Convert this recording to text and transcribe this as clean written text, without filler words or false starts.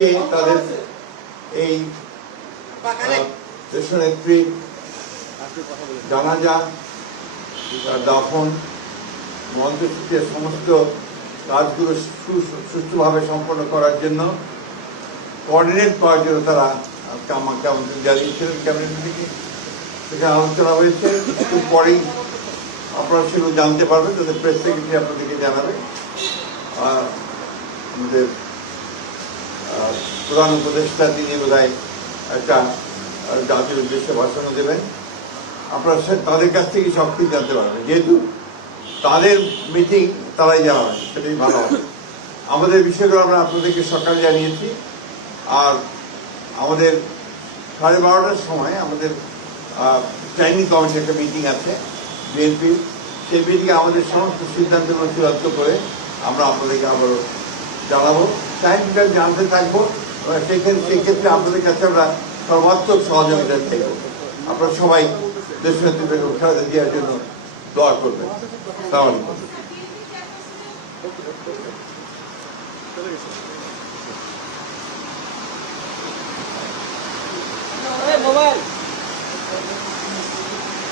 তাদের এই দেশনেত্রী জানাজা, দাফন, মন্ত্রসূচির সমস্ত কাজগুলো সুষ্ঠুভাবে সম্পন্ন করার জন্য কোঅর্ডিনেট করার জন্য তারা আমাকে আমন্ত্রণ জানিয়েছিলেন ক্যাবিনেট থেকে। সেখানে আলোচনা হয়েছে, একটু পরেই আপনারা সেগুলো জানতে পারবেন, তাদের প্রেস সেক্রেটারি আপনাদেরকে জানাবে। আমাদের প্রধান উপদেষ্টা তিনি বোধহয় একটা জাতির উদ্দেশ্যে ভাষণ দেবেন। আপনারা তাদের কাছ থেকে সব কিছু জানতে পারবেন, যেহেতু তাদের মিটিং তারাই জানাবেন, সেটাই ভালো হবে। আমাদের বিষয়গুলো আমরা আপনাদেরকে সকালে জানিয়েছি। আর আমাদের 12:30টার সময় আমাদের স্ট্যান্ডিং কমিটির একটা মিটিং আছে বিএনপির। সেই মিটিংয়ে আমাদের সমস্ত সিদ্ধান্তগুলো চূড়ান্ত করে আমরা আপনাদেরকে আবারও জানাবো। টাইমটা জানতে থাকবো, সেই ক্ষেত্রে আপনাদের কাছে আমরা সর্বাত্মক সহযোগিতা চাইব। আপনারা সবাই দেশনেত্রী বেগম খালেদা জিয়ার জন্য দোয়া করবেন। আসসালামু আলাইকুম।